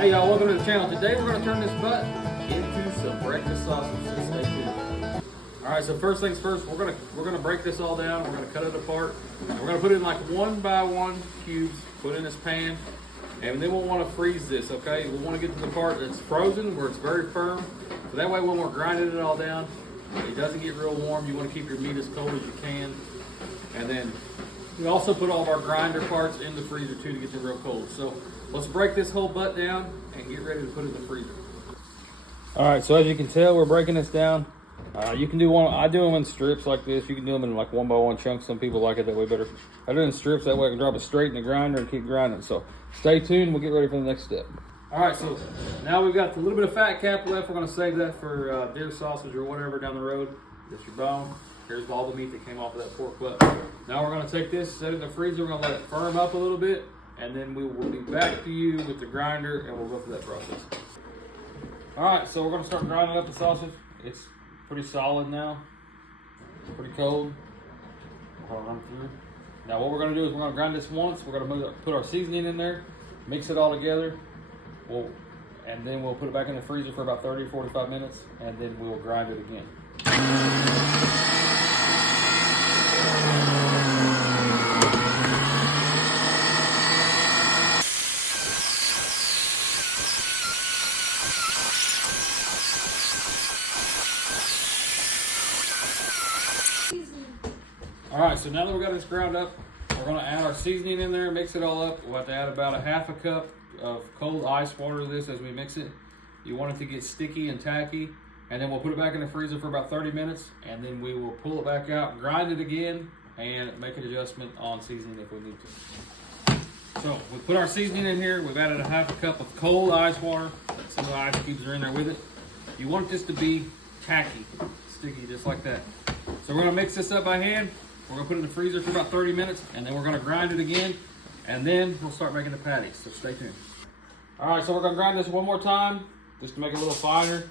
Hey y'all, welcome to the channel. Today we're going to turn this butt into some breakfast sausage, so stay tuned. Alright, so first things first, we're gonna break this all down. We're gonna cut it apart. We're gonna put it in like 1 by 1 cubes, put it in this pan, and then we'll want to freeze this, okay? We want to get to the part that's frozen, where it's very firm. So that way when we're grinding it all down, it doesn't get real warm. You want to keep your meat as cold as you can. And then we also put all of our grinder parts in the freezer too to get it real cold. So let's break this whole butt down and get ready to put it in the freezer. All right, so as you can tell, we're breaking this down. You can do one, I do them in strips like this. You can do them in like 1 by 1 chunks. Some people like it that way better. I do it in strips, that way I can drop it straight in the grinder and keep grinding. So stay tuned, we'll get ready for the next step. All right, so now we've got a little bit of fat cap left. We're gonna save that for deer sausage or whatever down the road. That's your bone. Here's all the meat that came off of that pork butt. Now we're gonna take this, set it in the freezer. We're gonna let it firm up a little bit, and then we will be back to you with the grinder and we'll go through that process. All right, so we're gonna start grinding up the sausage. It's pretty solid now. It's pretty cold. I'll run through. Now what we're gonna do is we're gonna grind this once. We're gonna put our seasoning in there, mix it all together. And then we'll put it back in the freezer for about 30 or 45 minutes, and then we'll grind it again. All right, so now that we got this ground up, we're gonna add our seasoning in there, mix it all up. We'll have to add about 1/2 cup of cold ice water to this as we mix it. You want it to get sticky and tacky, and then we'll put it back in the freezer for about 30 minutes, and then we will pull it back out, grind it again, and make an adjustment on seasoning if we need to. So we put our seasoning in here. We've added 1/2 cup of cold ice water. Some of the ice cubes are in there with it. You want this to be tacky, sticky, just like that. So we're gonna mix this up by hand. We're gonna put it in the freezer for about 30 minutes, and then we're gonna grind it again, and then we'll start making the patties, so stay tuned. All right, so we're gonna grind this one more time, just to make it a little finer,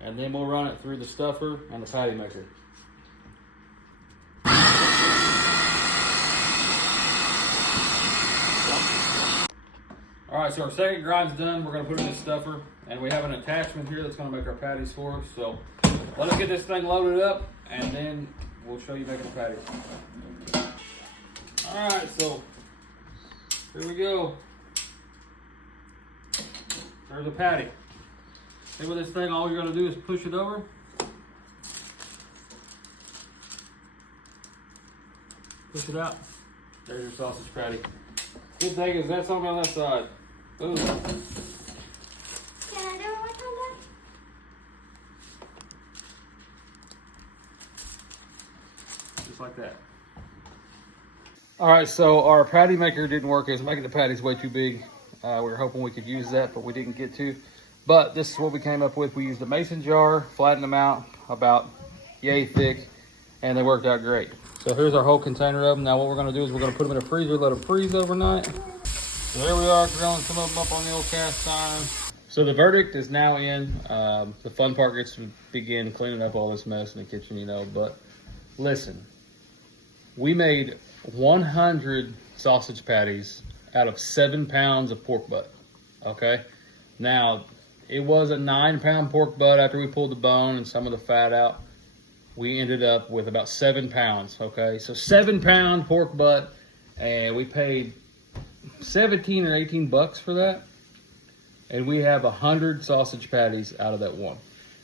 and then we'll run it through the stuffer and the patty maker. All right, so our second grind's done. We're gonna put it in the stuffer, and we have an attachment here that's gonna make our patties for us. So let us get this thing loaded up, and then we'll show you making the patties. All right, so here we go. There's a patty. See with this thing, all you're gonna do is push it over. Push it out. There's your sausage patty. Good thing is that's on that side. Boom. Can I do it one time? Just like that. All right, so our patty maker didn't work. It was making the patties way too big. We were hoping we could use that, but we didn't get to. But this is what we came up with. We used a mason jar, flattened them out about yay thick, and they worked out great. So here's our whole container of them. Now what we're gonna do is we're gonna put them in a freezer, let them freeze overnight. So there we are, grilling some of them up on the old cast iron. So the verdict is now in. The fun part gets to begin cleaning up all this mess in the kitchen, you know, but listen, we made 100 sausage patties out of 7 pounds of pork butt, okay? Now, it was a 9-pound pork butt after we pulled the bone and some of the fat out. We ended up with about 7 pounds, okay? So 7-pound pork butt, and we paid 17 or 18 bucks for that. And we have 100 sausage patties out of that one.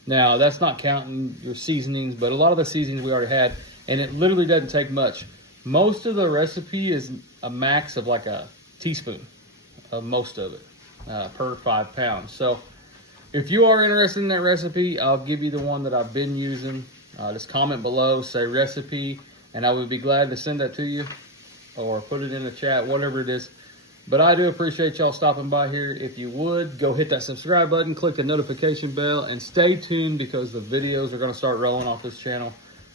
Now, that's not counting your seasonings, but a lot of the seasonings we already had, and it literally doesn't take much. Most of the recipe is a max of like a teaspoon of most of it per 5 pounds. So if you are interested in that recipe, I'll give you the one that I've been using. Just comment below, say recipe, and I would be glad to send that to you or put it in the chat, whatever it is. But I do appreciate y'all stopping by here. If you would, go hit that subscribe button, click the notification bell, and stay tuned because the videos are gonna start rolling off this channel.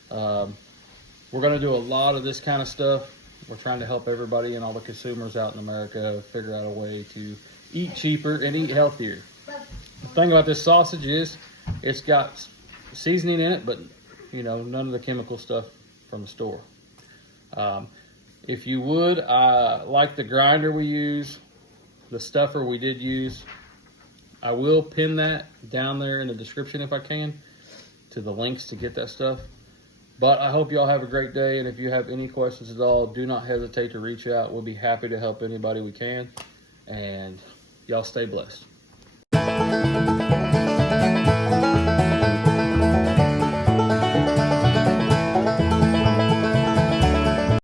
We're gonna do a lot of this kind of stuff. We're trying to help everybody and all the consumers out in America figure out a way to eat cheaper and eat healthier. The thing about this sausage is it's got seasoning in it, but you know, none of the chemical stuff from the store. If you would, like the grinder we use, the stuffer we did use, I will pin that down there in the description if I can, to the links to get that stuff. But I hope y'all have a great day, and if you have any questions at all, do not hesitate to reach out. We'll be happy to help anybody we can, and y'all stay blessed.